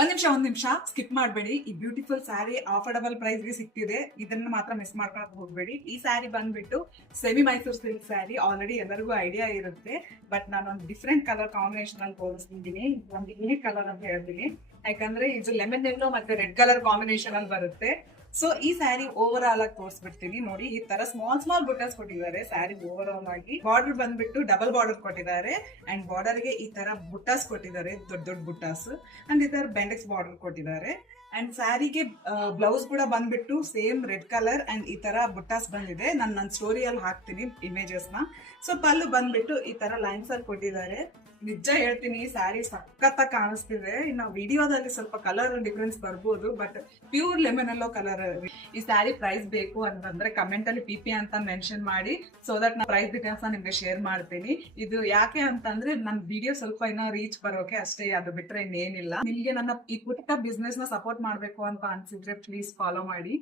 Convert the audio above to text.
ಒಂದ್ ನಿಮಿಷ ಸ್ಕಿಪ್ ಮಾಡಬೇಡಿ. ಈ ಬ್ಯೂಟಿಫುಲ್ ಸ್ಯಾರಿ ಅಫೋರ್ಡಬಲ್ ಪ್ರೈಸ್ ಗೆ ಸಿಗ್ತಿದೆ, ಇದನ್ನ ಮಾತ್ರ ಮಿಸ್ ಮಾಡ್ಕೊಳಕ್ ಹೋಗ್ಬೇಡಿ. ಈ ಸ್ಯಾರಿ ಬಂದ್ಬಿಟ್ಟು semi Mysore silk sari. Already ಎಲ್ಲರಿಗೂ ಐಡಿಯಾ ಇರುತ್ತೆ, ಬಟ್ ನಾನು ಒಂದು ಡಿಫ್ರೆಂಟ್ ಕಲರ್ ಕಾಂಬಿನೇಷನ್ ಅಲ್ಲಿ ತೋರಿಸ್ತಿದ್ದೀನಿ. ಒಂದು ಯೂನಿಕ್ ಕಲರ್ ಅಂತ ಹೇಳ್ತೀನಿ, ಯಾಕಂದ್ರೆ ಇದು ಲೆಮನ್ ಎಲ್ಲೋ ಮತ್ತೆ ರೆಡ್ ಕಲರ್ ಕಾಂಬಿನೇಷನ್ ಅಲ್ಲಿ ಬರುತ್ತೆ. ಸೊ ಈ ಸ್ಯಾರಿ ಓವರ್ ಆಲ್ ಆಗಿ ತೋರಿಸ್ಬಿಡ್ತೀನಿ ನೋಡಿ. ಈ ತರ ಸ್ಮಾಲ್ ಸ್ಮಾಲ್ ಬುಟರ್ಸ್ ಕೊಟ್ಟಿದ್ದಾರೆ ಸ್ಯಾರಿ ಓವರ್ ಆಲ್ ಆಗಿ. ಬಾರ್ಡರ್ ಬಂದ್ಬಿಟ್ಟು ಡಬಲ್ ಬಾರ್ಡರ್ ಕೊಟ್ಟಿದ್ದಾರೆ ಅಂಡ್ ಬಾರ್ಡರ್ ಗೆ ಈ ತರ ಬುಟ್ಟಾಸ್ ಕೊಟ್ಟಿದ್ದಾರೆ, ದೊಡ್ಡ ದೊಡ್ಡ ಬುಟ್ಟಾಸ್. ಅಂಡ್ ಈ ತರ ಬೆಂಡೆಕ್ಸ್ ಬಾರ್ಡರ್ ಕೊಟ್ಟಿದ್ದಾರೆ. ಅಂಡ್ ಸ್ಯಾರಿಗೆ ಬ್ಲೌಸ್ ಕೂಡ ಬಂದ್ಬಿಟ್ಟು ಸೇಮ್ ರೆಡ್ ಕಲರ್ ಅಂಡ್ ಈ ತರ ಬುಟ್ಟಾಸ್ ಬಂದಿದೆ. ನನ್ನ ಸ್ಟೋರಿಯಲ್ಲಿ ಹಾಕ್ತೀನಿ ಇಮೇಜಸ್ ನ. ಸೊ ಪಲ್ಲು ಬಂದ್ಬಿಟ್ಟು ಈ ತರ ಲೈನ್ಸ್ ಅಲ್ಲಿ ಕೊಟ್ಟಿದ್ದಾರೆ. ನಿಜ ಹೇಳ್ತೀನಿ, ಸ್ಯಾರಿ ಸಖತ್ತಾಗಿ ಕಾಣಿಸ್ತಿದೆ. ಇನ್ನು ವಿಡಿಯೋದಲ್ಲಿ ಸ್ವಲ್ಪ ಕಲರ್ ಡಿಫ್ರೆನ್ಸ್ ಬರ್ಬೋದು, but pure lemon yellow colour. ಈ ಸ್ಯಾರಿ ಪ್ರೈಸ್ ಬೇಕು ಅಂತಂದ್ರೆ ಕಮೆಂಟ್ ಅಲ್ಲಿ PP ಅಂತ ಮೆನ್ಷನ್ ಮಾಡಿ, ಸೊ ದಟ್ ನಾ ಪ್ರೈಸ್ ಡೀಟೇಲ್ಸ್ ನಿಮ್ಗೆ ಶೇರ್ ಮಾಡ್ತೀನಿ. ಇದು ಯಾಕೆ ಅಂತಂದ್ರೆ ನನ್ನ ವಿಡಿಯೋ ಸ್ವಲ್ಪ ಇನ್ನ ರೀಚ್ ಬರೋಕೆ ಅಷ್ಟೇ, ಅದು ಬಿಟ್ರೆ ಇನ್ನೇನಿಲ್ಲ. ನಿಮ್ಗೆ ನನ್ನ ಈ ಪುಟ್ಟ ಬಿಸ್ನೆಸ್ ನ ಸಪೋರ್ಟ್ ಮಾಡ್ಬೇಕು ಅಂತ ಅನ್ಸಿದ್ರೆ ಪ್ಲೀಸ್ ಫಾಲೋ ಮಾಡಿ.